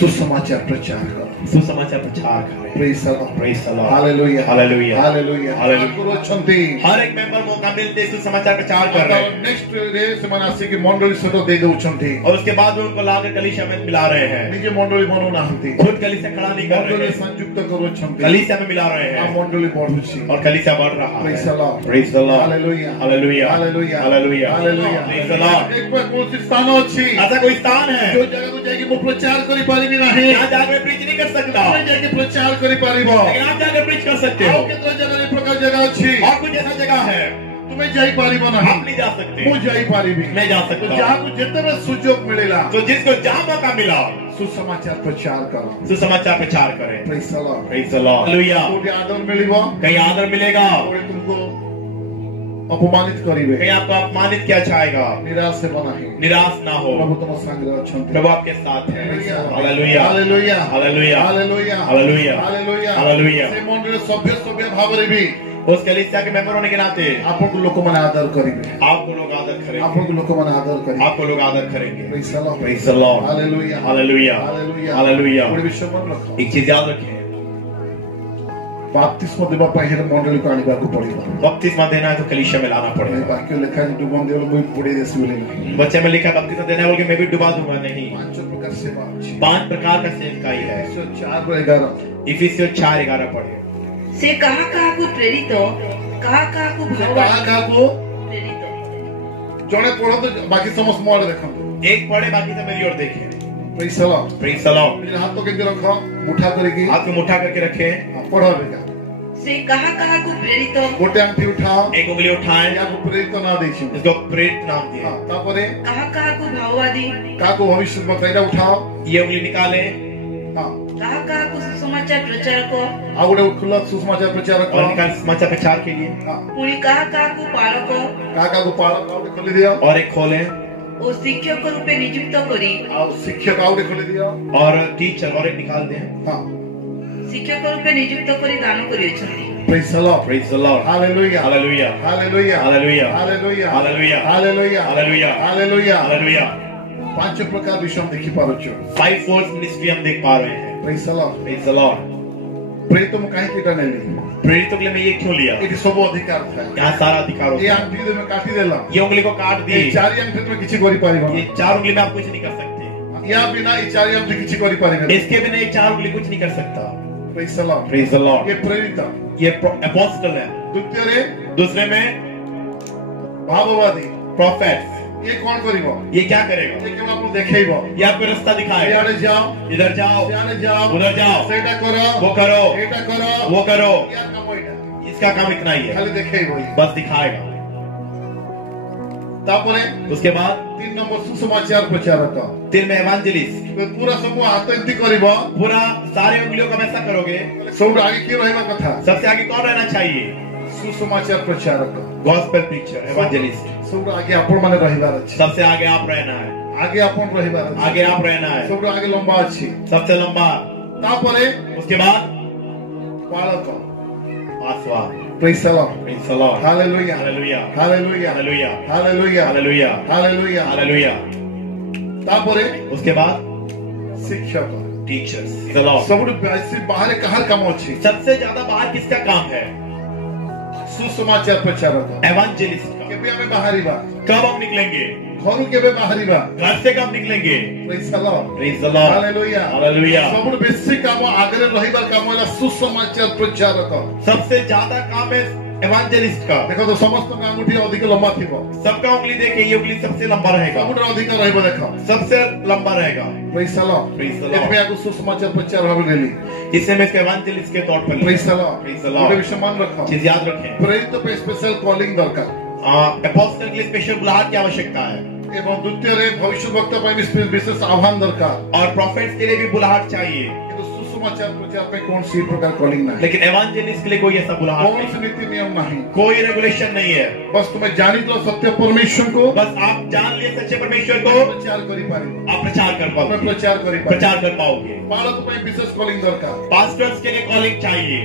सुसमाचार प्रचार करो, सुसमाचार प्रचार करें। Praise the Lord, praise the Lord, hallelujah, hallelujah, hallelujah, hallelujah. हर एक मेंबर मौका मिलते सुसमाचार प्रचार कर रहे हैं। नेक्स्ट डे ସେମାନେ ଆସିକି ମଣ୍ଡଳୀ ସହିତ ଦେଇ ଦଉଛନ୍ତି, और उसके बाद में उनको लाकर कलीसिया में मिला रहे हैं। ନିଜେ ମଣ୍ଡଳୀ ବନଉନାହାନ୍ତି, खुद कलीसिया खड़ा नहीं कर रहे ମଣ୍ଡଳୀ हैं, ସଂଯୁକ୍ତ କରୁଛନ୍ତି, कलीसिया में मिला रहे आ हैं ମଣ୍ଡଳୀ ବଢୁଛି। और कलीसिया बढ़ रहा है। Praise the Lord, praise the Lord, hallelujah, hallelujah, hallelujah, hallelujah, hallelujah, praise the Lord. एक कौन स्थान ଅଛି ऐसा कोई स्थान है जो जगह को जाके ମୁଁ प्रचार କରି ପାରିବି ନାହିଁ, यहाँ जाकर प्रीच नहीं कर सकता, ତମେ ଯାଇକି प्रचार କରି ପାରିବ। लेकिन आप जाकर प्रीच कर सकते ଆଉ हो। କେତେ ଜାଗାରେ ଏ ପ୍ରକାର ଜାଗା ଅଛି, और कुछ ऐसा जगह है ତୁମେ ଯାଇ ପାରିବ आप ନାହିଁ, नहीं जा सकते, ମୁଁ ଯାଇ ପାରିବି। मैं जा ତ सकता हूँ। ଯାହାକୁ ଯେତେବେଳେ ସୁଯୋଗ ମିଳିଲା तो जिसको जहाँ मौका मिला सुसमाचार प्रचार करो, सुसमाचार प्रचार करें। Praise the Lord. Praise the Lord, hallelujah. कोई आदर मिलिବ, कहीं आदर मिलेगा, कोई तुमको अपमानित करिवे, कहीं आपको अपमानित किया जाएगा, निराश हेबो ନାହିଁ। निराश ना हो। प्रभु तुम संगे अछंती, प्रभु आपके साथ है। Hallelujah, hallelujah, hallelujah, hallelujah, hallelujah, hallelujah, hallelujah. से मंडली सभ्य भाବରେ भी उस कलीसिया के मेंबर होने के नाते आपको लोक माने आदर करिवे, आपको लोग आदर करेंगे, आपको लोक माने आदर करिवे। आपको लोग आदर करेंगे। Praise the Lord, praise the Lord, hallelujah, hallelujah, hallelujah, hallelujah. कोई विषय मन रखो, एक चीज याद रखें, बाप्तिस्म देबा ପାଇଁ हेर मंडली को आनिबा को पड़िबो। बपतिस्मा देना है तो कलीसिया में लाना ए पड़ेगा। वाक्य लिखा है डुबन देवल मुई बुड़े देस बोले नहीं। बच्चे में लिखा बपतिस्मा देना है बोल के मैं भी डुबा दूंगा नहीं। पांच प्रकार सेवा अछि, 5 प्रकार का सेवकाई है। 4:11 इफिसियों 4:11 पढ़े। से कहा को प्रेरित, कहा को कहा भावादी काको प्रेरित। जणे पढो तो बाकी समस्त मोड देखंतु। एक पढ़े बाकी सब मेरी ओर देखें। Praise the Lord. Praise the Lord. मेरे हाथ तो केंद्र रखो, मुठा करके हाथ को मुठा करके रखें। पढ़ो बेटा। से कहा को प्रेरित, गोटे आंटी उठाओ, एक उंगली उठाएं, या को प्रेरित ना देछि। इसको प्रेरित नाम दिए। हां तापरे कहा को भावादी, काको भविष्यवक्ता एटा उठाओ। ये उंगली निकालें हां कहा को सुसमाचार प्रचारक, आ गोटे खुला सुसमाचार प्रचारक और निकाल समाचार प्रचार के लिए। हां पुणी कहा को पालक काका को पालक आउटे खोली दियो, और एक खोलें, और शिक्षक रूपे नियुक्त करी, आ शिक्षक आउटे खोली दियो। और टीचर और एक निकाल दें। हां शिक्षक रूपे नियुक्त करी दान करियछथि। Praise the Lord, praise the Lord, hallelujah, hallelujah, hallelujah, hallelujah, hallelujah, hallelujah, hallelujah, hallelujah, hallelujah. Hallelujah. 5 प्रकार विषय हम देखि पारुछु। 5 फोल्ड मिनिस्ट्री हम देख पा रहे हैं। Praise the Lord. Praise the Lord. प्रेरित मु काहे केटा नेली, प्रेरितों के लिए मैं ये क्यों लिया? एटी सब अधिकार था। यहाँ सारा अधिकार ये होता है। आंटी दे में काटी देला, ये उंगली को काट ये दी, चारि आंटी में किछि करि पारिबो, ये 4 उंगली में आप कुछ नहीं कर सकते। या बिना ये चारि आंटी किछि करि पारिबो। इसके बिना ये 4 उंगली कुछ नहीं कर सकता। Praise the Lord. Praise the Lord. ये प्रेरित, ये अपोस्टल है। द्वितीय रे दूसरे में भाववादी, प्रोफेट्स। ये कौन करिबो, ये क्या करेगा? ये केवल आपको देखेइबो, ये आपको रास्ता दिखाएगा। याडे जाओ, इधर जाओ, याडे जाओ, उधर जाओ, सेटा करो, वो करो, एटा करो, वो करो। या काम एटा इसका काम इतना ही है, खाली देखेइबो। बस दिखाएगा। तापरे उसके बाद 3 नंबर सुसमाचार प्रचारक, 3 में एवांजेलिस्ट। तो पूरा सब हाथ एंती करिबो, पूरा सारे उंगलियों का वैसा करोगे। सब आगे की रहबा कथा, सबसे आगे कौन रहना चाहिए? सुसमाचार प्रचारक, गॉस्पेल प्रीचर, एवांजेलिस्ट। सब आगे आपण माने रहिबार अछि, सबसे आगे आप रहना है, आगे आपण रहिबार अछि, आगे आप रहना है, सब आगे लंबा अछि। सबसे लंबा। तापरे उसके बाद बालक, पांचवा। Praise the Lord, praise the Lord, hallelujah, hallelujah, hallelujah, hallelujah, hallelujah, hallelujah, hallelujah, hallelujah. तापरे उसके बाद शिक्षक, टीचर्स, द लॉर्ड। सब बाहर कहार काम अछि, सबसे ज्यादा बाहर किसका काम है? सुसमाचार प्रचारक। एवांजेलिस्ट का। केबे हमें बाहरिबा, कब हम निकलेंगे? घरु केबे बाहरिबा, घर से कब निकलेंगे? Praise the Lord, praise the Lord, hallelujah, hallelujah. सब बेसी काम आगे रहिबार काम होला सुसमाचार प्रचारक। सबसे ज्यादा काम है एवांजेलिस्ट का। देखो तो समस्त अंगूठी अधिक लंबा थिबो, सबका उंगली देखे, ये उंगली सबसे लंबा रहेगा, सबुठ अधिक रहइबो। देखो सबसे लंबा रहेगा। Praise the Lord, praise the एतमे लॉर्ड। आगु सुसमाचार प्रचार होबे गेली। इससे मैं इसके एवांजेलिस्ट के तौर पर लिया। Praise the Lord, praise the गोटे लॉर्ड। विषय मान रखो, चीज याद रखें, प्रेरित पे स्पेशल कॉलिंग दरकार, अपोस्टल के लिए स्पेशल बुलाहट की आवश्यकता है, एवं द्वितीय रे भविष्यवक्ता पे विशेष आह्वान दरकार। और प्रॉफिट्स के लिए भी बुलाहट चाहिए। किंतु सुसमाचार प्रचार पे कौन सी प्रकार कॉलिंग नहीं, लेकिन एवांजेलिस्ट के लिए कोई ऐसा बुलाहट कौन नहीं, सी नीति नियम नहीं। कोई रेगुलेशन नहीं है। बस तुम्हें जानी तो सत्य परमेश्वर को, बस आप जान लिए सच्चे परमेश्वर को, प्रचार करी पारिबो, आप प्रचार कर तुम्हें पाओगे, प्रचार करी पारिबो। प्रचार कर पाओगे। बालक पे विशेष कॉलिंग दरकार, पास्टर्स के लिए कॉलिंग चाहिए,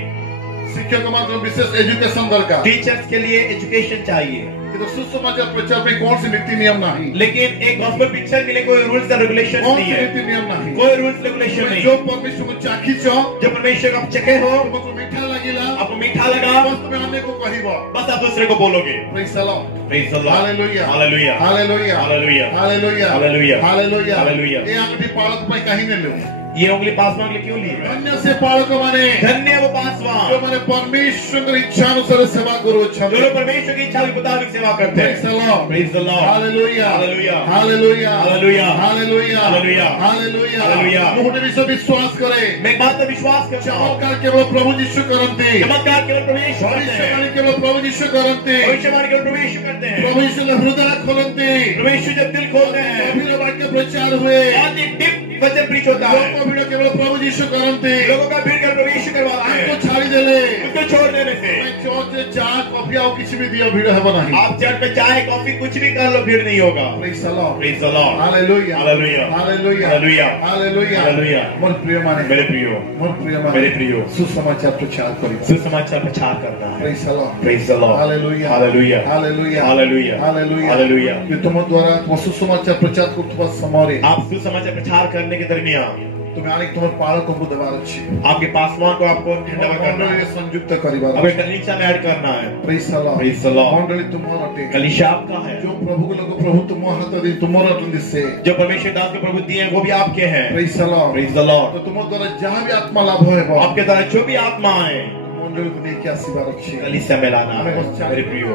ଶିକ୍ଷକ ମାନଙ୍କ ବିଶେଷ ଏଜୁକେସନ ଦରକାର टीचर्स के लिए एजुकेशन चाहिए, କିନ୍ତୁ ସୁସମାଚାର ପ୍ରଚାର ପାଇଁ କୌଣସି ନୀତି ନିୟମ ନାହିଁ लेकिन एक गॉस्पेल पिक्चर के लिए कोई रूल्स एंड रेगुलेशन नहीं କୌଣସି है, ନୀତି ନିୟମ ନାହିଁ कोई रूल्स रेगुलेशन ତୁମେ नहीं। ଯୋଉ ପରମେଶ୍ୱରକୁ ଚାଖିଛ जो परमेश्वर को आप चखे हो, ତୁମକୁ ମିଠା ଲାଗିଲା आपको मीठा लगा, ବସ୍ ତୁମେ ଅନ୍ୟକୁ କହିବ बस आप दूसरे को बोलोगे। Praise the Lord. Praise the Lord. Hallelujah. Hallelujah. Hallelujah. Hallelujah. Hallelujah. Hallelujah. Hallelujah. Hallelujah. ଏ ଆଙ୍ଗୁଠି ପାଳକ ପାଇଁ କାହିଁ ନେଲୁ ये उंगली पासवान के लिए क्यों ली? ଧନ୍ୟ ସେ ପାଳକ ମାନେ धन्य वो पासवान ଯୋଉମାନେ ପରମେଶ୍ୱରଙ୍କ ଇଚ୍ଛା ଅନୁସାରେ ସେବା जो କରୁଅଛନ୍ତି लोग परमेश्वर की इच्छा के मुताबिक सेवा करते Praise the हैं। Lord. Praise the Lord. Hallelujah. Hallelujah. Hallelujah. Hallelujah. Hallelujah. Hallelujah. Hallelujah. Hallelujah. ମୁଁ ଗୋଟେ ବିଷୟ ବିଶ୍ୱାସ କରେ मैं एक बात पर विश्वास करता हूँ, ଚମତ୍କାର କେବଳ ପ୍ରଭୁ ଯୀଶୁ କରନ୍ତି चमत्कार केवल प्रभु यीशु करते हैं, ଭବିଷ୍ୟବାଣୀ କେବଳ ପ୍ରଭୁ ଯୀଶୁ କରନ୍ତି भविष्यवाणी केवल प्रभु यीशु करते हैं। ପ୍ରଭୁ ଯୀଶୁ ହୃଦୟ ଖୋଲନ୍ତି प्रभु यीशु जब दिल खोलते हैं, ଗଭୀର ବାକ୍ୟ ପ୍ରଚାର ହୁଏ बहुत ही डीप वचन प्रीच होता है। ଲୋକ ଭିଡ଼ କେବଳ ପ୍ରଭୁ ଯୀଶୁ କରନ୍ତି लोगों का भीड़ कर प्रभु यीशु करवाता है, ତାଙ୍କୁ ଛାଡ଼ିଦେଲେ उसको छोड़ देने से। ଚର୍ଚ୍ଚରେ ଚା କଫି ଆଉ କିଛି ବି ଦିଅ ଭିଡ଼ ହେବ ନାହିଁ आप चर्च में चाहे कॉफी कुछ भी कर लो, भीड़ नहीं होगा। Praise the Lord. Praise the Lord. Hallelujah. Hallelujah. Hallelujah. Hallelujah. Hallelujah. Hallelujah. ମୋର ପ୍ରିୟମାନେ मेरे प्रियो, ମୋର ପ୍ରିୟମାନେ मेरे प्रियो, ସୁସମାଚାର ପ୍ରଚାର କରିବ सुसमाचार प्रचार करना है। Praise the Lord. Praise the Lord. Hallelujah. Hallelujah. Hallelujah. Hallelujah. Hallelujah. Hallelujah. ଯେ ତୁମ ଦ୍ୱାରା ତୁମ ସୁସମାଚାର ପ୍ରଚାର କରୁଥିବା ସମୟରେ आप सुसमाचार प्रचार करने के दरमियान ତୁମେ ଆଣିକି ତୁମ ପାଳକଙ୍କୁ ଦେବାର ଅଛି आपके पासवान को आपको ठंडा करना है, ମଣ୍ଡଳୀରେ ସଂଯୁକ୍ତ କରିବାର आपको ଅଛି कलीसिया में ऐड करना है। Praise the Lord. Praise the Lord. ମଣ୍ଡଳୀ ତୁମର ଅଟେ कलीसिया आपका है, ଯୋଉ ପ୍ରଭୁକୁ ଲୋକ ପ୍ରଭୁ ତୁମ ହାତ ଦେଇ ତୁମର ଅଟନ୍ତି ସେ जो परमेश्वर दास को प्रभु दिए हैं वो भी आपके हैं। Praise the Lord. Praise the Lord. ତ ତୁମ ଦ୍ୱାରା ଯାହା ବି ଆତ୍ମା ଲାଭ ହେବ आपके द्वारा जो भी आत्मा है ମଣ୍ଡଳୀକୁ ନେଇକି ଆସିବାର ଅଛି कलीसिया में लाना है। मेरे प्रियो,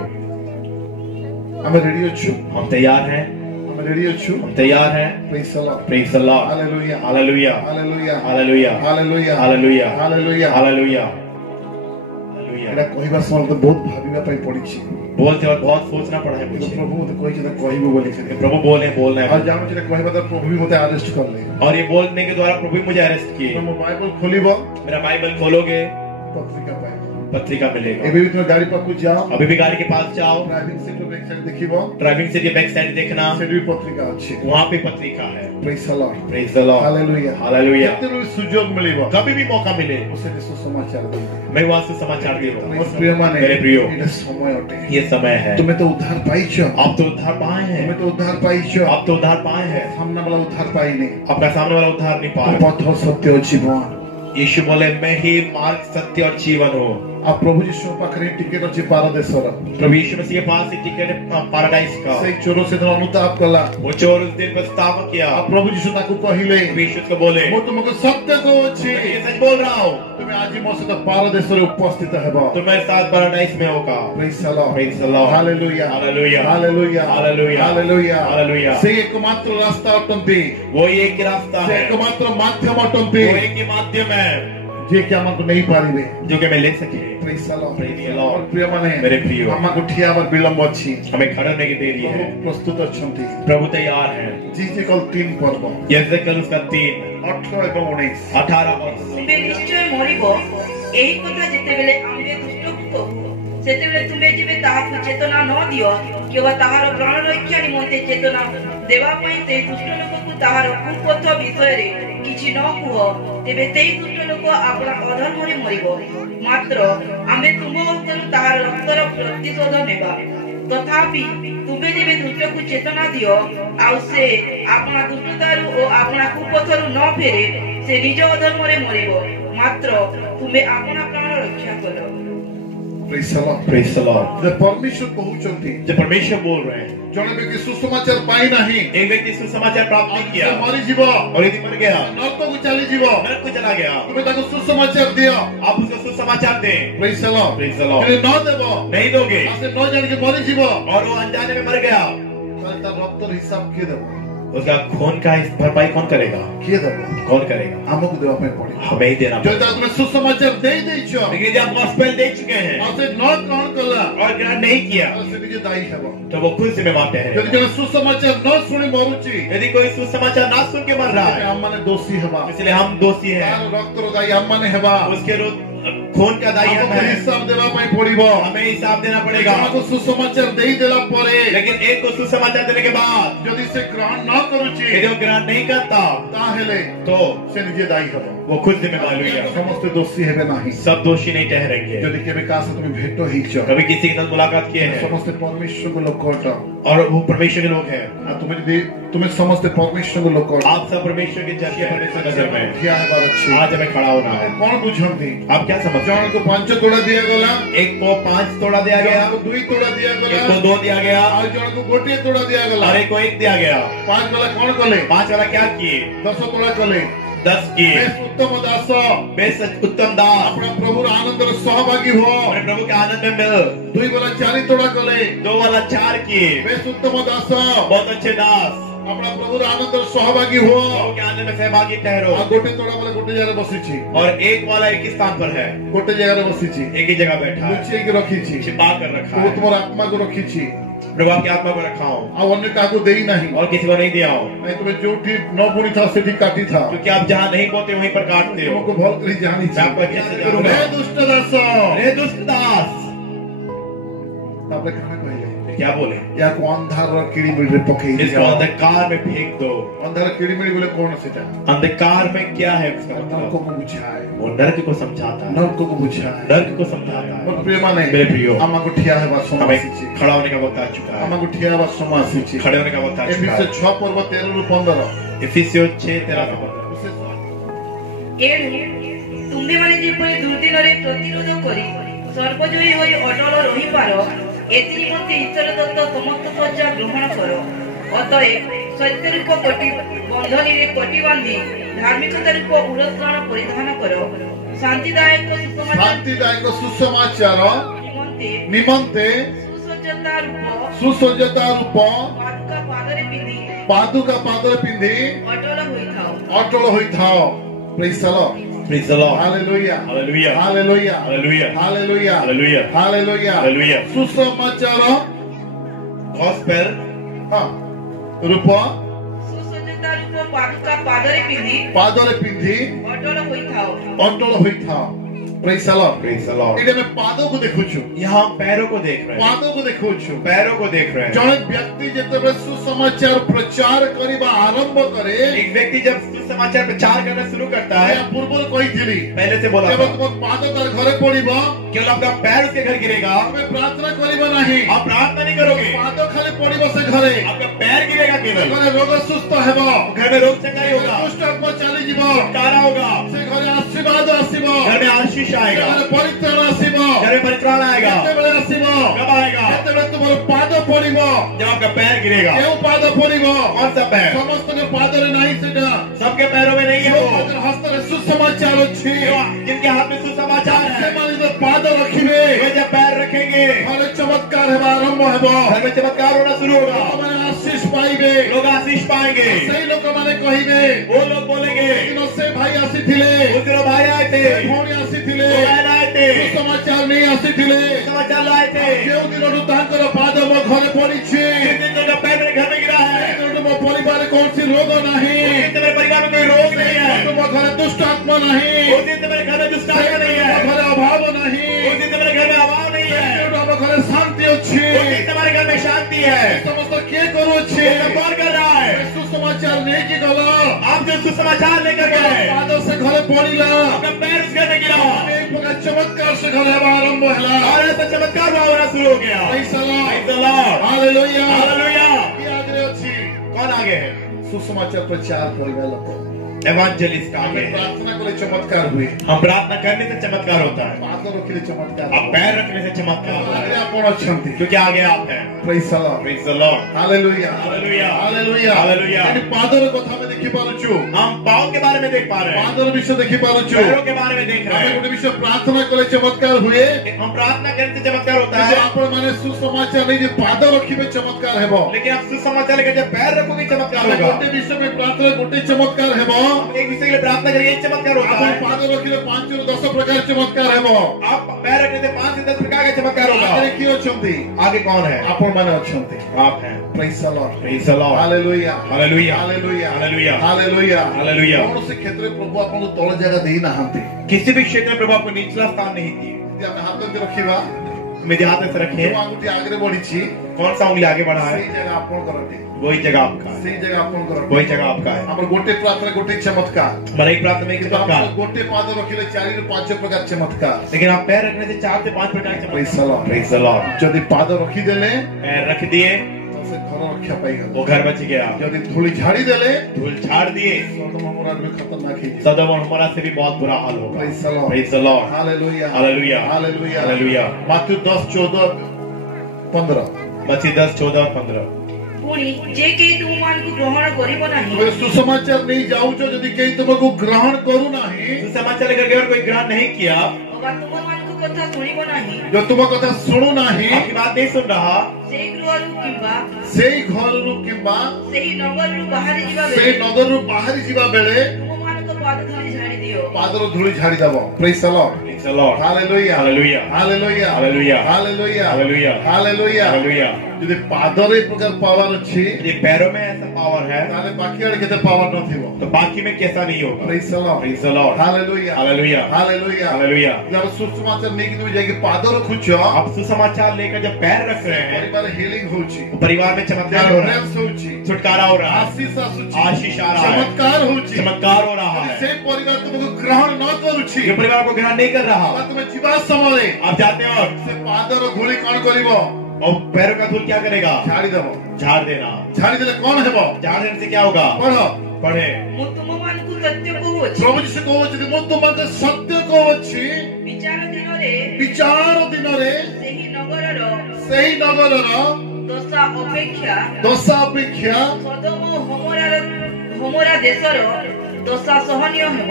ଆମେ ରେଡି ଅଛୁ हम तैयार हैं, ଆମେ ରେଡି ଅଛୁ हम तैयार हैं। Praise the Lord. Praise the Lord. Hallelujah. Hallelujah. Hallelujah. Hallelujah. Hallelujah. Hallelujah. Hallelujah. Hallelujah. ଏଇଟା କହିବା ସମୟରେ ତ ବହୁତ ଭାବିବା ପାଇଁ ପଡିଛି बोलते और बहुत सोचना पड़ा है କିନ୍ତୁ मुझे। ପ୍ରଭୁ ମୋତେ କହିଛି ତ କହିବୁ ବୋଲି ସେ प्रभु बोलना ଆଉ है, ଜାଣୁଛି ଏଇଟା କହିବା ଦ୍ୱାରା ପ୍ରଭୁ ବି ମୋତେ ଆରେଷ୍ଟ କଲେ और ये बोलने के द्वारा प्रभु भी मुझे अरेस्ट किए। ମୋ ବାଇବଲ ଖୋଲିବ मेरा बाइबल खोलोगे, ପତ୍ରିକା ପାଇବ पत्रिका मिलेगा। ଏବେ ବି ତୁମେ ଗାଡି ପାଖକୁ ଯାଅ अभी भी गाड़ी के पास जाओ, ଡ୍ରାଇଭିଂ ସିଟ୍ ବ୍ୟାକ୍ ସାଇଡ୍ ଦେଖିବ ड्राइविंग सीट के बैक साइड देखना, ସେଠି ବି ପତ୍ରିକା ଅଛି वहाँ पे पत्रिका है। Praise the Lord. Praise the Lord. Hallelujah. Hallelujah. ଯେତେବେଳେ ସୁଯୋଗ ମିଳିବ कभी भी मौका मिले ମୁଁ ସେଠି ସୁସମାଚାର ଦେବି मैं वहाँ से समाचार दे दूँ। ମୋର ପ୍ରିୟମାନେ मेरे प्रियो, ଏଇଟା ସମୟ ଅଟେ ये समय है। ତୁମେ ତ ଉଦ୍ଧାର ପାଇଛ आप तो उद्धार पाए ତୁମେ हैं, ତ ଉଦ୍ଧାର ପାଇଛ आप तो उद्धार पाए हैं। ସାମ୍ନା ବାଲା ଉଦ୍ଧାର ପାଇନି आपका सामने वाला उद्धार नहीं पा रहा। ପଥ ସତ୍ୟ ଜୀବନ यीशु बोले मैं ही मार्ग, सत्य और जीवन हूँ। ଆଉ ପ୍ରଭୁ ଯୀଶୁଙ୍କ ପାଖରେ ଟିକେଟ ଅଛି ପାରଦେଶର प्रभु यीशु मसीह के पास एक टिकट है पैराडाइज का। ସେଇ ଚୋର ସେଦିନ ଅନୁତାପ କଲା वो चोर उस दिन पछतावा किया। ଆଉ ପ୍ରଭୁ ଯୀଶୁ ତାକୁ କହିଲେ प्रभु यीशु को बोले ମୁଁ ତୁମକୁ ସତ୍ୟ କହୁଛି मैं ये सच बोल रहा हूँ, ତୁମେ ଆଜି ମୋ ସହିତ ପାରଦେଶରେ ଉପସ୍ଥିତ ହେବ तो मैं साथ पैराडाइज में होगा। Praise the Lord. Praise the Lord. Hallelujah. Hallelujah. Hallelujah. Hallelujah. Hallelujah. Hallelujah. ସେଇ एकमात्र ରାସ୍ତା ଅଟନ୍ତି वो एक ही रास्ता ସେ है, एकमाତ୍ର ମାଧ୍ୟମ ଅଟନ୍ତି वो एक ही माध्यम है ଯିଏକି ଆମକୁ ନେଇପାରିବେ जो कि मैं ले सके। Praise the Lord. Praise the Lord. ମୋର ପ୍ରିୟମାନେ मेरे प्रियो, ଆମକୁ ଠିଆ ହେବାର ବିଳମ୍ବ ଅଛି हमें खड़ा होने की देरी ପ୍ରଭୁ है। ପ୍ରସ୍ତୁତ ଅଛନ୍ତି प्रभु तैयार है। ଜିଜିକଲ 3 ପର୍ବ यज्ञकल उसका 3, 18 ଏବଂ 19 18 और ତୁମେ ନିଶ୍ଚୟ ମରିବ ଏହି କଥା ଯେତେବେଳେ ଆମ୍ଭେ ଦୁଷ୍ଟକୁ କହୁ ସେତେବେଳେ ତୁମେ ଯେବେ ତାହାକୁ ଚେତନା ନ ଦିଅ କିମ୍ବା ତାହାର ପ୍ରାଣ ରକ୍ଷା ନିମନ୍ତେ ଚେତନା ଦେବା ପାଇଁ ସେହି ଦୁଷ୍ଟ ଲୋକକୁ ତାହାର କୁପଥ ବିଷୟରେ କିଛି ନ କୁହ ତେବେ ସେହି ଦୁଷ୍ଟ ଲୋକ ଆପଣା ଅଧର୍ମରେ ମରିବ। ମାତ୍ର ଆମେ ତୁମ ହସ୍ତରୁ ତାହାର ରକ୍ତର ପ୍ରତିଶୋଧ ନେବା। ତଥାପି ତୁମେ ଯେବେ ଦୁଷ୍ଟକୁ ଚେତନା ଦିଅ ଆଉ ସେ ଆପଣା ଦୁଷ୍ଟତାରୁ ଓ ଆପଣା କୁପଥରୁ ନ ଫେରେ ସେ ନିଜ ଅଧର୍ମରେ ମରିବ। ମାତ୍ର ତୁମେ ଆପଣା ପ୍ରାଣ ରକ୍ଷା କର। Praise the Lord. Praise the Lord. ଯେ ପରମେଶ୍ୱର କହୁଛନ୍ତି जब परमेश्वर बोल रहे हैं, ଜଣେ ବ୍ୟକ୍ତି ସୁସମାଚାର ପାଇ ନାହିଁ एक व्यक्ति सुसमाचार प्राप्त नहीं ସେ किया ମରିଯିବ और यदि मर गया, ନରକକୁ ଚାଲିଯିବ नरक को चला गया, ତୁମେ ତାକୁ ସୁସମାଚାର ଦିଅ आप उसको सुसमाचार दें। Praise the Lord. Praise the Lord. ଯଦି ନ ଦେବ नहीं दोगे ଆଉ ସେ ନ ଜାଣିକି ମରିଯିବ और वो अनजाने में मर गया, ତାହେଲେ ତା ରକ୍ତର ହିସାବ କିଏ ଦେବ उसका खून का भरपाई कौन करेगा? କିଏ ଦେବ कौन करेगा? ଆମକୁ ଦେବା ପାଇଁ ପଡିବ हमें ही देना ଯଦି पड़ेगा। ତାକୁ ତୁମେ ସୁସମାଚାର ଦେଇ ଦେଇଛ लेकिन यदि आप गॉस्पेल दे चुके हैं ଆଉ ସେ ନ ଗ୍ରହଣ କଲା और ग्रहण नहीं किया ତାହେଲେ ସେ ନିଜେ ଦାୟୀ ହେବ तो वो खुद जिम्मेवार ଯଦି ठहरेगा। ଜଣେ ସୁସମାଚାର ନ ଶୁଣି ମରୁଛି यदि कोई सुसमाचार ना सुन के मर रहा है, ଆମମାନେ ଦୋଷୀ ହେବା इसलिए हम दोषी हैं। ତାର ରକ୍ତର ଦାୟୀ ଆମମାନେ ହେବା उसके खून खून का दाई हम है, हिसाब देवा ପାଇଁ ପଡିବ। हमें हिसाब देना पड़ेगा। ଆମକୁ ସୁସମାଚାର ଦେଇଦେଲା ପରେ लेकिन एक को सुसमाचार देने के बाद ଯଦି ସେ ଗ୍ରହଣ ନ କରୁଛି यदि वो ग्रहण नहीं करता ତାହେଲେ तो ସେ ନିଜେ ଦାୟୀ ହେବ। वो खुद जिम्मेदार हुई। ସମସ୍ତେ ଦୋଷୀ ହେବେ ନାହିଁ। सब दोषी नहीं ठहरेंगे। ଯଦି କେବେ କାହା ସହିତ ତୁମେ ଭେଟ ହେଇଛ, कभी किसी के साथ मुलाकात किए हैं ସମସ୍ତେ परमेश्वरଙ୍କ ଲୋକ ଅଟ। और वो परमेश्वर के लोग हैं, ତୁମେ ସମସ୍ତେ परमेश्वरଙ୍କ ଲୋକ ଅଟ। आप सब परमेश्वर के जरिए परमेश्वर नजर में ଠିଆ ହେବାର ଅଛି। आज हमें खड़ा होना है। କଣ ବୁଝନ୍ତି? आप क्या समझते हैं? ଜଣକୁ 5 ତୋଡ଼ା ଦିଆଗଲା, एक को 5 तोड़ा दिया गया, ଜଣକୁ 2 ତୋଡ଼ା ଦିଆଗଲା, एक को 2 दिया गया ଆଉ ଜଣକୁ 1 ତୋଡ଼ା ଦିଆଗଲା। और एक को 1 दिया गया। 5 ବାଲା କଣ କଲେ? 5 वाला क्या किए? 10 ତୋଡ଼ା କଲେ। 10 किए। ବେଶ ଉତ୍ତମ ଦାସ, बेस उत्तम दास, ଆପଣ ପ୍ରଭୁର ଆନନ୍ଦରେ ସହଭାଗୀ ହୁଅ। अपने प्रभु के आनंद में मिल। 2 ବାଲା 4 ତୋଡ଼ା କଲେ। 2 वाला 4 किए। ବେଶ ଉତ୍ତମ ଦାସ, बहुत अच्छे दास, ଆପଣ ପ୍ରଭୁର ଆନନ୍ଦରେ ସହଭାଗୀ ହୁଅ। प्रभु के आनंद में सहभागी ठहरो। ଆଉ 1 ତୋଡ଼ା ବାଲା ଗୋଟେ ଜାଗାରେ ବସିଛି, और एक वाला एक ही स्थान पर है, ଗୋଟେ ଜାଗାରେ ବସିଛି, एक ही जगह बैठा है, ଲୁଚେଇକି ରଖିଛି। छिपा कर रखा ପ୍ରଭୁ है। ତୁମର ଆତ୍ମାକୁ ରଖିଛି, प्रभु आपकी आत्मा को रखा हूं ଆଉ ଅନ୍ୟ କାହାକୁ ଦେଇ ନାହିଁ। और किसी को नहीं दिया हूं, ନାଇଁ ତୁମେ ଯୋଉଠି ନ ବୁଣିଥାଅ ସେଠି କାଟିଥାଅ। क्योंकि आप जहां नहीं बोते वहीं पर काटते हो। ତୁମକୁ ଭଲ କରି ଜାଣିଛି। मैं आपको अच्छे से जानूंगा। ହେ ଦୁଷ୍ଟ ଦାସ, अरे दुष्ट दास, ତାପରେ କଣ କହିଲେ? क्या बोले? ୟାକୁ ଅନ୍ଧାରର କିଳିମିଳିରେ ପକେଇ इसको ଦିଅ। अंधकार में फेंक दो। ଅନ୍ଧାର କିଳିମିଳି ବୋଲେ କଣ ସେଟା? अंधकार में क्या है उसका मतलब? ନର୍କକୁ ବୁଝାଏ, वो नर्क को समझाता है, ନର୍କକୁ ବୁଝାଏ। नर्क को समझाता ମୋର है। ପ୍ରିୟମାନେ, मेरे प्रियो, ଆମକୁ ଠିଆ ହେବା ସମୟ हमें ଆସିଛି। खड़ा होने का वक्त आ चुका है। ଆମକୁ ଠିଆ ହେବା ସମୟ ଆସିଛି। खड़े होने का वक्त आ चुका ଏଫିସିଓ है। 6 ପର୍ବ 13ରୁ 15। इफिसियों 6:13। ଏଣୁ ତୁମ୍ଭେମାନେ ଯେପରି ଦୁର୍ଦ୍ଦିନରେ ପ୍ରତିରୋଧ କରି ସର୍ବଜୟୀ ହୋଇ ଅଟଳ ରହିପାର, ଏଥି ନିମନ୍ତେ ଈଶ୍ୱର ଦତ୍ତ ସମସ୍ତ ସଜ୍ଜା ଗ୍ରହଣ କର। ଅତଏବ ସତ୍ୟରୂପ କୋଟି ବନ୍ଧନୀରେ କୋଟି ବାନ୍ଧି ଧାର୍ମିକତା ରୂପ ଉଳତ୍ରାଣ ପରିଧାନ କର। ଶାନ୍ତିଦାୟକ ସୁସମାଚାର ଶାନ୍ତିଦାୟକ ସୁସମାଚାର ନିମନ୍ତେ ନିମନ୍ତେ ସୁସଜ୍ଜତା ସୁସଜ୍ଜତା ରୂପ ରୂପ ପାଦୁକା ପାଦରେ ପିନ୍ଧି ପାଦୁକା ପାଦରେ ପିନ୍ଧି ଅଟଳ ହୋଇଥାଉ। Atal ହୋଇଥାଅ। Praise the Lord. Praise the Lord. Hallelujah. Hallelujah. Hallelujah. Hallelujah. Hallelujah. Hallelujah. Hallelujah. Hallelujah. ସୁସମାଚାର Gospel ହଁ ରୂପ ସୁସଜ୍ଜତା ରୂପ ପାଦୁକା ପାଦରେ ପିନ୍ଧି ପାଦରେ ପିନ୍ଧି ଅଟଳ ହୋଇଥାଉ। Atal ହୋଇଥାଅ। Praise the Lord. Praise the Lord. ଏଠି ଆମେ ପାଦକୁ ଦେଖୁଛୁ, यहाँ हम पैरों को देख रहे हैं, ପାଦକୁ ଦେଖୁଛୁ। पैरों को देख रहे हैं। ଜଣେ ବ୍ୟକ୍ତି ଯେତେବେଳେ ସୁସମାଚାର ପ୍ରଚାର କରିବା ଆରମ୍ଭ କରେ, एक व्यक्ति जब सुसमाचार प्रचार करना शुरू करता है, ଏହା ପୂର୍ବରୁ କହିଥିଲି, पहले से बोला କେବଳ था, ତୁମ ପାଦ ତାର ଘରେ ପଡିବ, केवल आपका पैर उसके घर गिरेगा, ତମେ ପ୍ରାର୍ଥନା କରିବ ନାହିଁ। आप प्रार्थना नहीं करोगे, ପାଦ ଖାଲି ପଡିବ ସେ ଘରେ, आपका पैर गिरेगा केवल, ଘରେ ରୋଗ ସୁସ୍ଥ ହେବ, घर में रोग चंगाई होगा, ଦୁଷ୍ଟ ଆତ୍ମା ଚାଲିଯିବ, छुटकारा होगा, ସେ ଘରେ ଆଶୀର୍ବାଦ ଆସିବ, घर में आशीष ସେ आएगा, ଘରେ ପରିତ୍ରାଣ ଆସିବ। घर में परित्राण आएगा। କେତେବେଳେ ଆସିବ? कब आएगा? ଯେତେବେଳେ ତୁମର ପାଦ ପଡିବ। जब आपका पैर गिरेगा। କେଉଁ ପାଦ ପଡିବ? कौन सा पैर? ସମସ୍ତଙ୍କ ପାଦରେ ନାହିଁ ସେଟା। सबके पैरों में नहीं है वो, ସମସ୍ତଙ୍କ ହସ୍ତରେ ସୁସମାଚାର ଅଛି। जिनके हाथ में सुसमाचार है, ସେମାନେ ଯେତେବେଳେ ପାଦ ରଖିବେ, वे जब पैर रखेंगे, ଘରେ ଚମତ୍କାର ହେବା ଆରମ୍ଭ ହେବ। घर में चमत्कार होना शुरू होगा, ଲୋକମାନେ ଆଶୀଷ ପାଇବେ। लोग आशीष पाएंगे। ସେଇ ଲୋକମାନେ କହିବେ, वो लोग बोलेंगे, ଦିନ ସେ ଭାଇ ଆସିଥିଲେ, उस दिन भाई आए थे, ସେ ଭଉଣୀ ଆସିଥିଲେ, वो बहन आए थे, ସୁସମାଚାର ନେଇ ଆସିଥିଲେ। समाचार लाए थे। ଯେଉଁ ଦିନଠୁ ତାଙ୍କର ପାଦ ମୋ ଘରେ ପଡିଛି, जिस दिन उनका पैर मेरे घर में गिरा है, ସେ ଦିନଠୁ ମୋ ପରିବାରରେ କୌଣସି ରୋଗ ନାହିଁ, उस दिन से मेरे परिवार में कोई रोग नहीं है, ଦିନଠୁ ମୋ ଘରେ ଦୁଷ୍ଟ ଆତ୍ମା ନାହିଁ, उस दिन से मेरे घर में दुष्ट आत्मा नहीं ମୋ है, ଘରେ ଅଭାବ ନାହିଁ, उस दिन से मेरे घर में अभाव नहीं है, ଦିନଠୁ ଆମ ଘରେ ଶାନ୍ତି ଅଛି। उस दिन से हमारे घर में शांति है। ସମସ୍ତ କିଏ କରୁଅଛି? ये सब कौन कर रहा है? ସୁସମାଚାର ନେଇକି ଗଲ, आप जो सुसमाचार लेकर गए, ପାଦ ସେ ଘରେ ପଡିଲା, आपका पैर उस घर में गिरा, एक ପ୍ରକାର ଚମତ୍କାର ସେ ଘରେ ହେବା ଆରମ୍ଭ ହେଲା। और ऐसा चमत्कार होना शुरू हो गया। Praise the Lord. Praise the Lord. Hallelujah. Hallelujah. କିଏ ଆଗରେ ଅଛି? कौन आगे है? ସୁସମାଚାର ପ୍ରଚାର କରିବା ଲୋକ। एवांजेलिस्ट ଆମେ आगे है। ପ୍ରାର୍ଥନା କଲେ ଚମତ୍କାର ହୁଏ, हम प्रार्थना करने से चमत्कार होता है, ପାଦ ରଖିଲେ ଚମତ୍କାର अब ହୁଏ। पैर रखने से चमत्कार होता ଆଗରେ है, ଆପଣ ଅଛନ୍ତି। क्योंकि आगे आप हैं। Praise the Lord. Praise the Lord. Hallelujah. Hallelujah. Hallelujah. Hallelujah. ଏଠି ପାଦର କଥା ଆମେ ଦେଖିପାରୁଛୁ, हम पाँव के बारे में देख पा रहे हैं, ପାଦର ବିଷୟ ଦେଖିପାରୁଛୁ। पैरों के बारे में देख रहे ଆମେ हैं। ଗୋଟେ ବିଷୟ ପ୍ରାର୍ଥନା କଲେ ଚମତ୍କାର ହୁଏ, हम प्रार्थना करने से चमत्कार होता କିନ୍ତୁ है, ଆପଣମାନେ ସୁସମାଚାର ନେଇ ଯେ ପାଦ ରଖିବେ ଚମତ୍କାର ହେବ। लेकिन आप सुसमाचार लेकर जब पैर रखोगे चमत्कार ଆମେ होगा। ଗୋଟେ ବିଷୟ ପାଇଁ ପ୍ରାର୍ଥନା ଗୋଟେ ଚମତ୍କାର ହେବ, हम एक दूसरे के लिए प्रार्थना करेंगे, एक चमत्कार होता ଆପଣ है। ପାଦ ରଖିଲେ 5 ରୁ 10 प्रकार चमत्कार ହେବ। आप पैर रखने से 5 से 10 प्रकार का चमत्कार होगा। ଆଗରେ କିଏ ଅଛନ୍ତି? आगे कौन है? ଆପଣ ମାନେ ଅଛନ୍ତି। आप हैं। Praise the Lord. Praise the Lord. Hallelujah. Hallelujah. Hallelujah. Hallelujah. Hallelujah. Hallelujah. କୌଣସି କ୍ଷେତ୍ରରେ ପ୍ରଭୁ ଆପଣଙ୍କୁ ତଳ ଜାଗା ଦେଇନାହାନ୍ତି। किसी भी क्षेत्र में प्रभु आपको निचला स्थान नहीं दिए। ଯଦି ଆମେ ହାତ ଏମିତି ରଖିବା, मेरे हाथ में से रखे, ଯୋଉ ଆଙ୍ଗୁଠି ଆଗରେ ବଢିଛି कौन सा उंगली आगे बढ़ा है? ସେଇ ଜାଗା ଆପଣଙ୍କର ଅଟେ। वही जगह आपका है। ସେଇ ଜାଗା ଆପଣଙ୍କର ଅଟେ। वही जगह आपका है। ଆମର ଗୋଟେ ପ୍ରାର୍ଥନା ଗୋଟେ ଚମତ୍କାର। हमारा एक प्रार्थना में एक କିନ୍ତୁ ଆପଣ चमत्कार, ଗୋଟେ ପାଦ ରଖିଲେ 4 ରୁ 5 ପ୍ରକାର ଚମତ୍କାର। लेकिन आप पैर रखने से 4 से 5 प्रकार के Praise the चमत्कार। Lord. Praise the Lord. ଯଦି ପାଦ ରଖିଦେଲେ पैर रख दिए, ତ ସେ ଘର ରକ୍ଷା ପାଇଗଲା। वो घर बच गया। ଯଦି ଧୂଳି ଝାଡି ଦେଲେ धूल झाड़ दिए, ସଦମ ଅମରାଟ ବି ଖତରନାକ ହେଇଯିବ। सदम और हमारा से भी बहुत बुरा हाल होगा। Praise the Lord. Praise the Lord. Hallelujah. Hallelujah. Hallelujah. Hallelujah. Matthew 10, 14, 15 मत्ती 10, 14 और 15। ପୁଣି ଯେ କେହି ତୁମମାନଙ୍କୁ ଗ୍ରହଣ କରିବ ନାହିଁ ତୁମେ ସୁସମାଚାର ନେଇ ଯାଉଛ, ଯଦି କେହି ତୁମକୁ ଗ୍ରହଣ କରୁନାହିଁ, सुसमाचार लेकर गए और कोई ग्रहण नहीं किया, ଅବା ତୁମମାନଙ୍କ କଥା ଶୁଣିବ ନାହିଁ ଯଦି ତୁମ କଥା ଶୁଣୁନାହିଁ, आपकी बात नहीं सुन रहा, ସେଇ ଗୃହରୁ କିମ୍ବା ସେଇ ଘରରୁ କିମ୍ବା ସେହି ନଗରରୁ ବାହାରି ଯିବା ସେଇ ବେଳେ ନଗରରୁ ବାହାରି ଯିବା ବେଳେ ତୁମମାନଙ୍କ ପାଦ ଧରି ଝାଡ଼ି ଦିଅ ପାଦର ଧୂଳି ଝାଡ଼ିଦବ। Praise the Lord. Praise the Lord. Hallelujah. Hallelujah. Hallelujah. Hallelujah. Hallelujah. Hallelujah. Hallelujah. Hallelujah. ଯଦି ପାଦରେ ଏ ପ୍ରକାର ପାୱାର ଅଛି, ये पैरों में ऐसा पावर है, ତାହେଲେ ବାକି ଆଡେ କେତେ ପାୱାର ନଥିବ। तो बाकी में कैसा नहीं होगा। Praise the Lord. Praise the Lord. Hallelujah. Hallelujah. Hallelujah. Hallelujah. जब सुसमाचार ନେଇକି ତୁମେ ଯାଇକି ପାଦ ରଖୁଛ, आप सुसमाचार लेकर जब पैर रख रहे हैं, ପରିବାର ହିଲିଂ ହଉଛି, तो परिवार में चमत्कार हो रहा है, ଡେଲିଭରେନ୍ସ ହଉଛି, छुटकारा हो रहा है, ଆଶୀଷ ଆସୁଛି, आशीष आ रहा है, ଚମତ୍କାର ହଉଛି। चमत्कार हो रहा ଯଦି है। ସେ ପରିବାର ତୁମକୁ ଗ୍ରହଣ ନ କରୁଛି, जो परिवार को ग्रहण नहीं कर रहा, ବା ତୁମେ ଯିବା ସମୟରେ आप जाते हैं और ପାଦର ଧୂଳି କଣ କରିବ? पैरों का धूल क्या करेगा? ଝାଡ଼ିଦବ। झाड़ देना। ଝାଡ଼ିଦେଲେ କଣ ହେବ? झाड़ देने से क्या होगा? ପଢ। पढ़े। ମୁଁ ତୁମମାନଙ୍କୁ ସତ୍ୟ କହୁଅଛି ପ୍ରଭୁ ଯୀଶୁ କହୁଛନ୍ତି, ମୁଁ ତୁମକୁ ସତ୍ୟ କହୁଛି, ବିଚାର ଦିନରେ ବିଚାର ଦିନରେ ସେହି ନଗରର ସେହି ନଗରର ଦଶା ଅପେକ୍ଷା ଦଶା ଅପେକ୍ଷା ସଦମ ଓ ହମୋରା ଦେଶର ଦଶା ସହନୀୟ ହେବ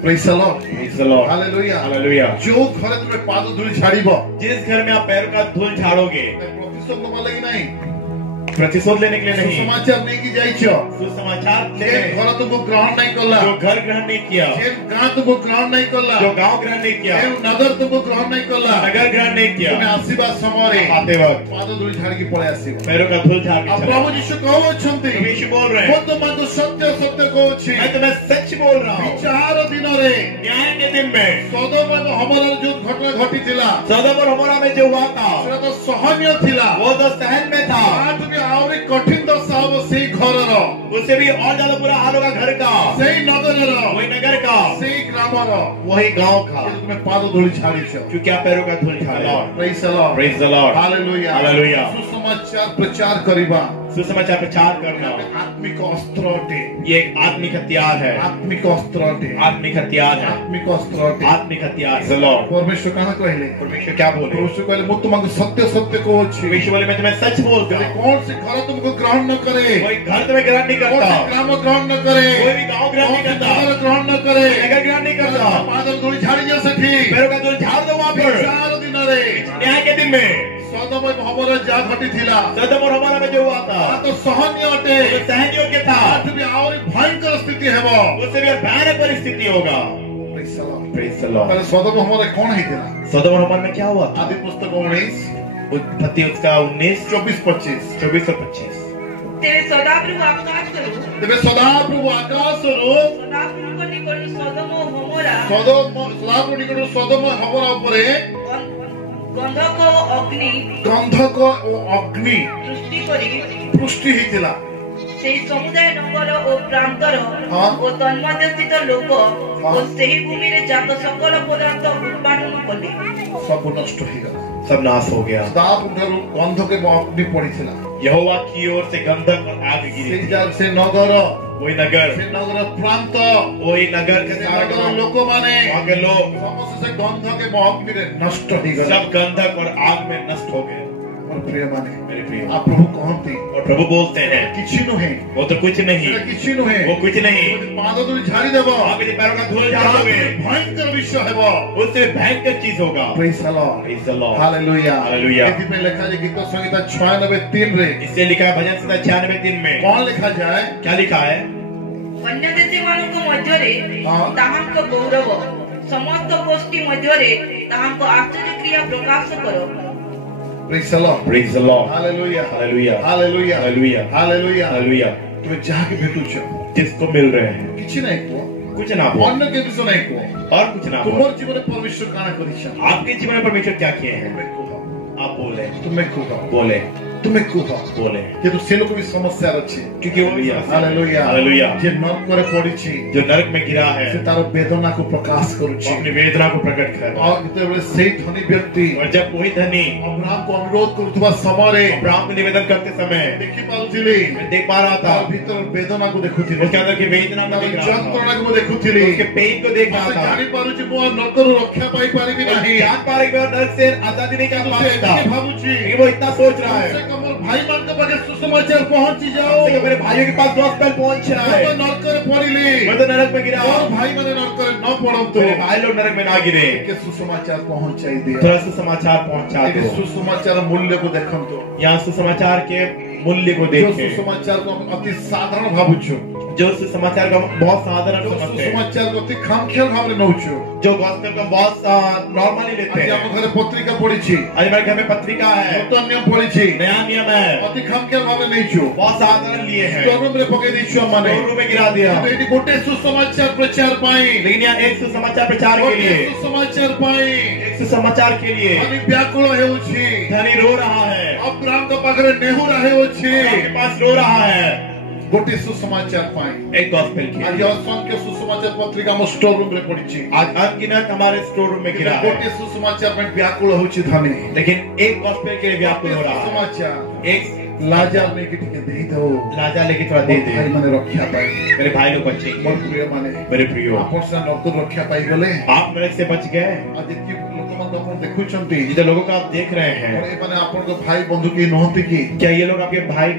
Praise the Lord. Praise the Lord. Hallelujah. Hallelujah. ଯୋଉ ଘରେ ତୁମେ ପାଦ ଧୂଳି ଝାଡ଼ିବ, जिस घर में आप पैरों का धूल झाड़ोगे, ପ୍ରତିଶୋଧ ନବା ଲାଗି ନାହିଁ, प्रतिशोध लेने के लिए नहीं, ସୁସମାଚାର ନେଇକି ଯାଇଛ, सुसमाचार ଯେ लेने, ଘର ତୁମକୁ ଗ୍ରହଣ ନାହିଁ କଲା, जो घर ग्रहण नहीं किया, ଯେ ଗାଁ ତୁମକୁ ଗ୍ରହଣ ନାହିଁ କଲା, जो गांव ग्रहण नहीं किया, ଯେଉଁ ନଗର ତୁମକୁ ଗ୍ରହଣ ନାହିଁ କଲା, नगर ग्रहण नहीं ତୁମେ किया, ଆସିବା ସମୟରେ आते वक्त ପାଦ ଧୂଳି ଝାଡ଼ିକି ପଳେଇ ଆସିବ। पैरों का धूल झाड़ के ଆଉ चले। ପ୍ରଭୁ ଯୀଶୁ କହୁଛନ୍ତି, प्रभु यीशु बोल रहे ମୁଁ हैं, ତୁମକୁ ସତ୍ୟ ସତ୍ୟ କହୁଛି, मैं तुम्हें सच बोल रहा हूँ, ବିଚାର ଦିନରେ न्याय के दिन में ସଦମ ଏବଂ ହମରାର ଯୋଉ ଘଟଣା ଘଟିଥିଲା, सदम और हमारा में जो हुआ था, ସେଟା ତ ସହନୀୟ ଥିଲା, वो तो सहन में था, ତାଠୁ ବି ଆହୁରି କଠିନ ଦଶା ହବ ସେଇ ଘରର, उससे भी और ज्यादा बुरा हाल होगा घर का, ସେଇ ନଗରର, वही नगर का, ସେଇ ଗ୍ରାମର, वही गांव का, ଯେହେତୁ ତୁମେ ପାଦ ଧୂଳି ଛାଡ଼ିଛ। क्योंकि आप पैरों का धूल झाड़ा। Praise the Lord. Praise the Lord. Hallelujah. Hallelujah. ସୁସମାଚାର ପ୍ରଚାର କରିବା सुसमाचार प्रचार करना ଆତ୍ମିକ ଅସ୍ତ୍ର ଅଟେ। ये एक आत्मिक हथियार है, ଆତ୍ମିକ ଅସ୍ତ୍ର ଅଟେ। आत्मिक हथियार है, ଆତ୍ମିକ ଅସ୍ତ୍ର ଅଟେ। आत्मिक हथियार। The Lord. ପରମେଶ୍ୱର କାଣା କହିଲେ? परमेश्वर क्या बोले? ପରମେଶ୍ୱର କହିଲେ, ମୁଁ ତୁମକୁ ସତ୍ୟ ସତ୍ୟ କହୁଛି, परमेश्वर बोले मैं तुम्हें सच बोलता ଯଦି हूँ, କୌଣସି ଘର ତୁମକୁ ଗ୍ରହଣ ନ କରେ, कोई घर तुम्हें ग्रहण नहीं करता, କୌଣସି ଗ୍ରାମ ଗ୍ରହଣ ନ କରେ, कोई भी गांव ग्रहण नहीं କୌଣସି करता, ନଗର ଗ୍ରହଣ ନ କରେ, नगर ग्रहण नहीं करता, ପାଦ ଧୂଳି ଛାଡ଼ି ଦିଅ ସେଠି। पैरों का धूल झाड़ दो वहां पर। ବିଚାର ଦିନରେ न्याय के दिन में ସଦମ ଏବଂ ହମର ଯାହା ଘଟିଥିଲା, सदम और हमारा में जो हुआ था, ତାହା ତ ସହନୀୟ ଅଟେ, वो सहन योग्य था, ତାଠୁ ବି ଆହୁରି ଭୟଙ୍କର ସ୍ଥିତି ହେବ। उससे भी और भयानक परिस्थिति होगा। Praise the Lord. Praise the Lord. ତାହେଲେ ସଦମ ହମରେ କଣ ହେଇଥିଲା? सदम और हमारा में क्या हुआ था? ଆଦି ପୁସ୍ତକ 19, उत्पत्ति उसका 19, 24-25। 24 और 25। ତେବେ ସଦାପ୍ରଭୁ ଆକାଶରୁ ତେବେ ସଦାପ୍ରଭୁ ଆକାଶରୁ ସଦାପ୍ରଭୁଙ୍କ ନିକଟରୁ ସଦମ ଓ ହମୋରା ସଦାପ୍ରଭୁ ନିକଟରୁ ସଦମ ହମରା ଉପରେ ଗନ୍ଧକ ଓ ଅଗ୍ନି ଗନ୍ଧକ ଓ ଅଗ୍ନି ସୃଷ୍ଟି କରି ପୃଷ୍ଟି ହେଇଥିଲା। ସେହି ସମୁଦାୟ ନଗର ଓ ପ୍ରାନ୍ତର ହଁ। ଓ ତନ୍ମଧ୍ୟସ୍ଥିତ ଲୋକ ହଁ। ଓ ସେହି ଭୂମିରେ ଜାତ ସକଳ ପଦାର୍ଥ ଉତ୍ପାଦନ କଲେ ସବୁ ନଷ୍ଟ ହେଇଗଲା। सब नाश हो गया। ସଦାପ୍ରଭୁଠାରୁ ଗନ୍ଧକ ଏବଂ ଅଗ୍ନି ପଡିଥିଲା। यहोवा की ओर से गंधक और आग गिरी। ସେ ନଗର, वही नगर, ସେ ନଗର ପ୍ରାନ୍ତ, वही नगर के ସେ सारे ନଗର लोग, ଲୋକମାନେ वहाँ के लोग ସମସ୍ତେ ସେ ଗନ୍ଧକ ଏବଂ ଅଗ୍ନିରେ ନଷ୍ଟ ହେଇଗଲେ। सब गंधक और आग में नष्ट हो गए। ମୋର ପ୍ରିୟମାନେ, मेरे प्रिय, ଆଉ ପ୍ରଭୁ କହନ୍ତି और प्रभु बोलते हैं କିଛି ନୁହେଁ, वो तो कुछ नहीं, ସେଟା କିଛି ନୁହେଁ, वो कुछ नहीं, ପାଦ ଧରି ଝାଡ଼ିଦେବ, आप यदि पैरों का धूल झाड़ोगे ଭୟଙ୍କର ବିଷୟ ହେବ। उससे भयंकर चीज होगा। Praise the Lord. Praise the Lord. Hallelujah. Hallelujah. ଏଥିପାଇଁ ଲେଖାଯାଏ ଗୀତ ସଂହିତା 96:3 ରେ इससे लिखा है भजन संहिता 96:3 में, କଣ ଲେଖାଯାଏ? क्या लिखा है? अन्य देशମାନଙ୍କ ମଧ୍ୟରେ ହଁ। ତାହାଙ୍କ ଗୌରବ ସମସ୍ତ ଗୋଷ୍ଠୀ ମଧ୍ୟରେ ତାହାଙ୍କ ଆଶ୍ଚର୍ଯ୍ୟ କ୍ରିୟା ପ୍ରକାଶ କର। Praise the Lord. Praise the Lord. Hallelujah. Hallelujah. Hallelujah. Hallelujah. Hallelujah. Hallelujah. तुम जहाँ के भेटुछ जिसको मिल रहे हैं किछि नहीं कुह कुछ ना बोल अन्य के विषय नहीं कुह और कुछ ना बोल। तुमर जीवन परमेश्वर काना करिछ आपके जीवन में परमेश्वर क्या किए हैं तुम्हें कुह आप बोले तुम्हें कुह बोले तुम्हें कुह बोले कि तो से लोग भी समस्या अछि क्योंकि वो भी हालेलुया हालेलुया जे नरक करे पड़िछि जो नरक में गिरा है से तार वेदना को प्रकाश वो करूछि अपनी वेदना को प्रकट कर और जेतेबेले सेही धनी व्यक्ति और जब वही धनी अब्राहम को अनुरोध करुवा समय अब्राहम को निवेदन करते समय देखि पाउथिली मैं देख पा रहा था तार भीतर वेदना को देखुथिली उसके अंदर की वेदना को देख रहा था যন্ত্রণা को देखुथिली उसके पेन को देख रहा से था जानि पारुछि मो नरकरु रक्षा पाई पारिबि और नाही जान पा रही नरक से आजादी नहीं कर पा रहा था से भाबुछि लेकिन वो इतना सोच रहा है से कमल भाई मान के पाके सुसमाचार पहुंची जाओ कि मेरे भाइयों के पास गॉस्पेल पहुंच रहा है तो नरकरे पड़िली मैं तो नरक में गिरा और भाई माने नरकरे न पड़ंतु मेरे भाई लोग नरक में ना गिरे के सुसमाचार पहुंचाई दिया थोड़ा सा समाचार पहुंचा ये दो सुसमाचार मूल्य को देखंतु यहाँ सुसमाचार के मूल्य को जो देखें सुसमाचार को हम अति साधारण भाबुछु जो सुसमाचार का बहुत साधारण जो समझते हैं सुसमाचार को अति खामखेल भावरे नउछु जो गॉस्पेल को बहुत नॉर्मली लेते आज हैं हम घरे पत्रिका पढिछि आज हमारे घर में पत्रिका है नूतन नियम पढिछि नया नियम है अति खामखेल भावरे नइछु बहुत साधारण लिए हैं स्टोर में पके दिछु माने स्टोर रूम में गिरा दिया तो एटी गोटे सुसमाचार प्रचार पाई लेकिन यहाँ एक सुसमाचार प्रचार के गोटे लिए सुसमाचार पाई एक सुसमाचार के लिए अनि व्याकुल हेउछि धनी रो रहा है अब्राहम का पाखरे नेहुरा हेउछि आपके पास रो रहा है गोटे सुसमाचार पाई एक गॉस्पेल के आज लिए असंख्य सुसमाचार पत्रिका हम स्टोर रूम रे पढिछि आज अनगिनत हमारे स्टोर रूम में गिरा है गोटे सुसमाचार में व्याकुल होछि धनी लेकिन एक गॉस्पेल के लिए व्याकुल हो रहा है सुसमाचार एक लाजार में किटी के देई दो राजा लेके थोड़ा दे दे भाई माने रक्षा पाई मेरे भाई लोग बचे मोर प्रिय माने मेरे प्रियो आपण से नरक रक्षा पाई गले आप नरक से बच गए आज की लोक मान आपण देखुछंती जितने लोगों को आप देख रहे हैं और ए माने आपण को भाई बंधु की नहंती की क्या ये लोग आपके भाई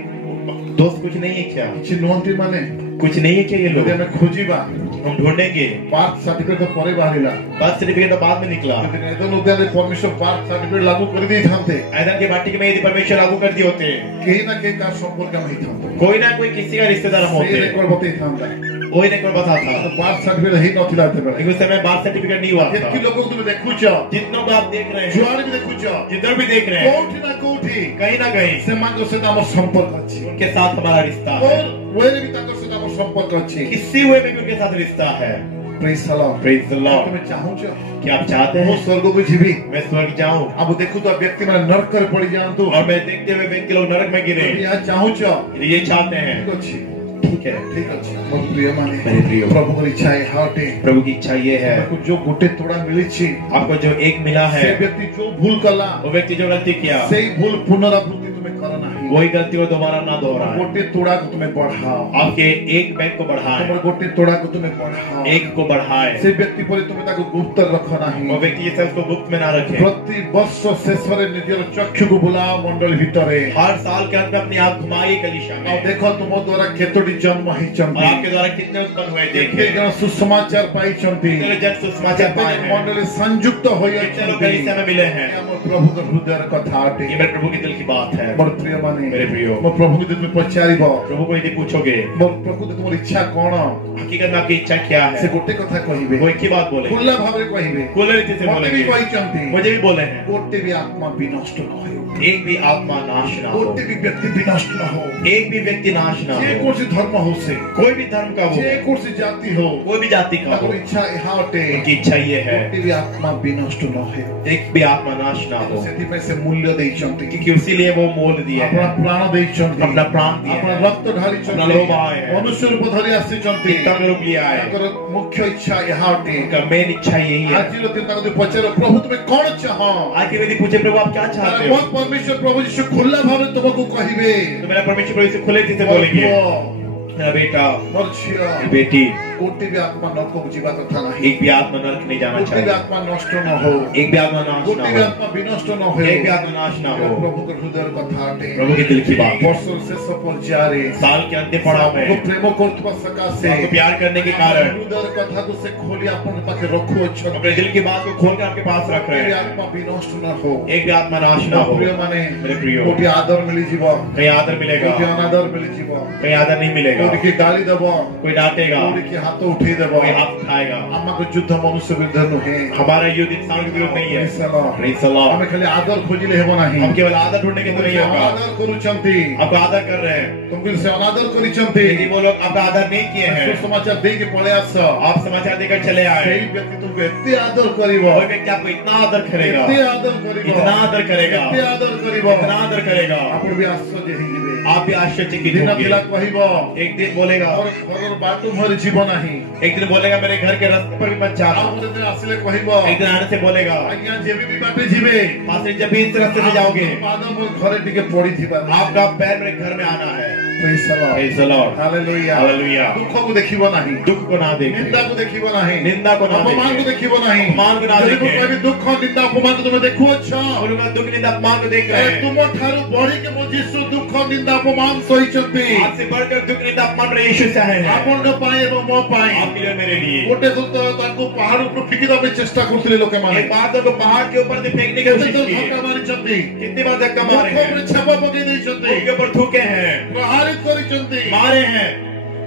दोस्त कुछ नहीं है क्या किछि नहंती माने कुछ नहीं है क्या ये लोग यदि हमें खोजिबा हम ढूंढेंगे बार्थ सर्टिफिकेट तो परे बाहरिला बर्थ सर्टिफिकेट तो बाद में निकला लेकिन एदन उद्यान परमिशन बार्थ सर्टिफिकेट लागू कर दी थांते ऐदन के बाटी में यदि परमेश्वर लागू कर दिए होते केही ना केही का संपर्क में ही थांते कोई ना कोई किसी का रिश्तेदार हम से होते रेकॉर्ड बतई थांता वही रिकॉर्ड बता था तो बार्थ सर्टिफिकेट ही नथिला ते बेले लेकिन उस समय बार्थ सर्टिफिकेट नहीं हुआ था जेतकी लोक तुम देखुछ जितनों को आप देख रहे हैं जुआर भी देखुछ जिधर भी देख रहे हैं कोठी ना कोठी कहीं ना कहीं से मांगो से नाम संपर्क अछि उनके साथ हमारा रिश्ता है और वेरे भी ताको से नाम संपर्क अछि किसी हुए में भी उनके साथ रिश्ता है प्रेज सलाम प्रेज द लॉर्ड तुम चाहू छ क्या आप चाहते वो हैं स्वर्ग को जीवी मैं स्वर्ग जाऊं अब देखो तो व्यक्ति में नरक कर पड़ी जानतु और मैं देखते हुए व्यक्ति लोग नरक में गिरे या चाहू छ ये चाहते हैं ठीक अछि ठीक है ठीक अछि मोर प्रिय माने मेरे प्रिय प्रभु की इच्छा है हाटे प्रभु की इच्छा ये है आपको जो गोटे तोड़ा मिली छी आपको जो एक मिला है से व्यक्ति जो भूल कला वो व्यक्ति जो गलती किया सही भूल पुनरावृत्ति तुम्हें करना है वही गलती को दोबारा ना दोहराए गोटे तोड़ा को तुम्हें बढ़ाओ आपके एक बैंक को बढ़ाए तुम्हारे गोटे तोड़ा को तुम्हें बढ़ाओ एक को बढ़ाए से व्यक्ति पर तुम्हें ताको गुप्त रखना वो है व्यक्ति ये सब उसको गुप्त में ना रखे प्रति वर्ष शेषरे निजर चक्षु को बुलाओ मंडल भितरे हर साल के अंत में अपनी आंख घुमाइए कलीसिया और में देखो तुम द्वारा केतोटी जन्म ही और चंती आपके द्वारा कितने उत्पन्न हुए केते देखे जन सुसमाचार पाई चंती कितने जन सुसमाचार पाए हैं मंडल संयुक्त होई कितने लोग कलीसिया में मिले हैं हमर प्रभु के हृदय कथा आटे ये मेरे प्रभु के दिल की बात है मोर प्रिय माने मेरे प्रियो मोर प्रभु के दिल में पचारिबो प्रभु को यदि पूछोगे मोर प्रभु के तुमर इच्छा कोन हकीकत में आपकी इच्छा क्या से है गोटे कथा कहिबे वो एक ही बात बोले खुला भावरे कहिबे खुले रीति से मते भी बोलेंगे कहि चंती मुझे भी बोले हैं गोटे भी आत्मा विनष्ट न हो एक भी आत्मा नाश ना हो गोटे भी व्यक्ति विनष्ट न हो एक भी व्यक्ति नाश ना जे हो कोसी धर्म हो से कोई भी धर्म का हो जे कोसी जाति हो कोई भी जाति का हो ताको इच्छा यहाँ अटे उनकी इच्छा ये है गोटे भी आत्मा विनष्ट न हो एक भी आत्मा नाश ना हो सेति पे से मूल्य देई चंती क्योंकि उसीलिए वो मोल दिए अपना हैं प्राण देई चंती अपना प्राण दिए अपना हैं रक्त ढाली अपना चंती लोभ आए हैं मनुष्य रूप धरि आसी चंती पिता के रूप लिया है ताकर मुख्य इच्छा यहाँ अटे उनका मेन इच्छा यही है आज दिन ताको तू पचारो प्रभु तुम्हें कौन चाह आज के यदि पूछे प्रभु आप क्या चाहते हो बहुत परमेश्वर प्रभु यीशु खुला भाव तुमको कहिबे तो मेरा परमेश्वर प्रभु से खुले दिल से बोलेंगे मोर मेरा बेटा झिया मेरी बेटी गोटे भी आत्मा नरक को जीवा कथा नहीं एक भी आत्मा नरक नहीं जाना गोटे भी चाहिए, आत्मा नष्ट न हो एक भी आत्मा नाश गोटे ना भी हो, आत्मा विनष्ट न हो एक भी आत्मा नाश ना हो। प्रभु के हृदय कथा अटे प्रभु के दिल की बात, वर्षर शेष पर्याये साल के अंतिम पड़ाव में प्रेम करथबा सकाशे आपको प्यार करने के कारण हृदय कथा को से खोली अपन पाखे रखो अच्छा अपने दिल की बात को खोल कर आपके पास रख रहे गोटे हैं। आत्मा विनष्ट न हो एक भी आत्मा नाश ना हो। प्रिय माने मेरे प्रियो, गोटे आदर मिली जीव कहीं आदर मिलेगा, गोटे अनादर मिली जीव कहीं आदर नहीं मिलेगा, गोटे की गाली देव कोई डांटेगा, गोटे की हाथ उठे देव कोई हाथ उठाएगा। आमा को युद्ध मनुष्य विरुद्ध नुहे हमारा युद्ध इंसान के विरुद्ध नहीं है। Praise the Lord। हमें खाली आदर खोजिले हेबो नाही हम केवल आदर ढूंढने के तो नहीं होगा, अनादर करूचंती आपको आदर कर रहे हैं, तुमके से अनादर करिचंती यदि वो लोग आपका आदर नहीं किए हैं, समाचार दे के पळे आस आप समाचार देकर चले आए, सही व्यक्ति तुमको इतने आदर करिवो कोई व्यक्ति आपको इतना आदर करेगा, इतने आदर करिवो इतना आदर करेगा, इतने आदर करिवो इतना आदर करेगा, आपण भी आश्चर्य हे जिवे आप भी आश्चर्यचकित दिन होंगे। दिला कहिवो एक दिन बोलेगा, और घर बाटू भर जीवन नाही एक दिन बोलेगा मेरे घर के रास्ते पर भी मत जाना, आप दिन आसिले कहिवो एक दिन आने से बोलेगा आज्ञा जेबी भी बाटे जीवे पास्टर जब भी इस रास्ते से जाओगे पादम घरे टिके पड़ी थी बात आपका पैर मेरे घर में आना है। Praise the Lord Praise the Lord। Hallelujah hallelujah. दुख को देखिबो नाही दुख को ना देखें, निंदा को देखिबो नाही निंदा को ना अपमान को देखें, देखिबो नाही अपमान को ना यदि देखें। कोई भी दुख निंदा अपमान को तुम देखो अच्छा उनका दुख निंदा अपमान को देख रहे हैं, तुम ठारू बढ़ी के मो यीशु दुख निंदा अपमान सहिचंती आपसे बढ़कर दुख निंदा अपमान मेरे यीशु से है, आपन को पाए एवं मो पाए आपके लिए मेरे लिए। गोटे सुत ताको पहाड़ ऊपर फेंकी दबे चेष्टा करथले लोक माने एक बात को पहाड़ के ऊपर से फेंकने की कोशिश की, धक्का मारी चंती कितनी बार धक्का मारे मुख हैं, पर छापा पके देई चंती उनके ऊपर थूके हैं, प्रहारित करी चंती मारे हैं,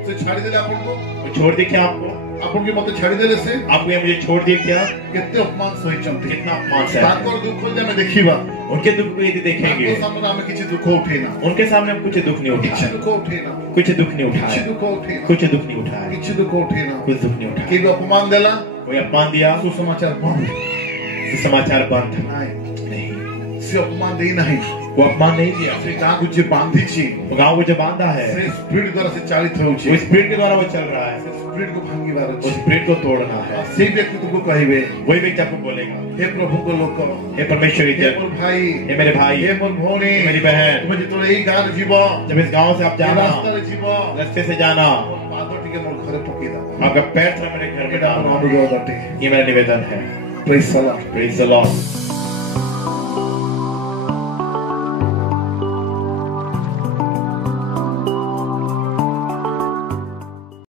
से छाड़ी देले आपन को वो छोड़ दी क्या आपको? आपन के मते छाड़ी देले से आपको ये मुझे छोड़ दिए क्या? केते अपमान सहिचंती कितना अपमान से ताकर दुख जे में देखिबा उनके दुख को यदि देखेंगे, ताको सामने हमें किछि दुख उठेना उनके सामने हम कुछ दुख नहीं किछि उठाए, दुख उठेना कुछ दुख नहीं किछि उठाए, दुख उठेना कुछ दुख नहीं उठाए, किछि दुख उठेना कुछ दुख नहीं उठाए। के अपमान देला कोई अपमान दिया, सुसमाचार बंद समाचार बंद नाही नहीं, से अपमान देई नाही वो अपमान नहीं दिया, से गाँ को जे बांधी छी वो गाँव को जो बांधा है से स्पीड द्वारा से चालित हो वो छी स्पीड के द्वारा वो चल रहा है, स्पीड को भांगी बार उस स्पीड को तोड़ना है। से व्यक्ति तुमको कहिबे वही व्यक्ति आपको बोलेगा, हे प्रभु को लोक हे परमेश्वर की हे जय, मोर भाई हे मेरे भाई, हे मोर भौणी हे मेरी बहन, तुम जे तोरे ई गान जीव जब इस गांव से आप जाना, रास्ता रे जीव रास्ते से जाना, पाद टिके मोर घरे पके दा आपका पैर थोड़ा मेरे घर में एटा डालना, मोर अनुरोध अटे ये मेरा निवेदन है। Praise the Lord Praise the Lord।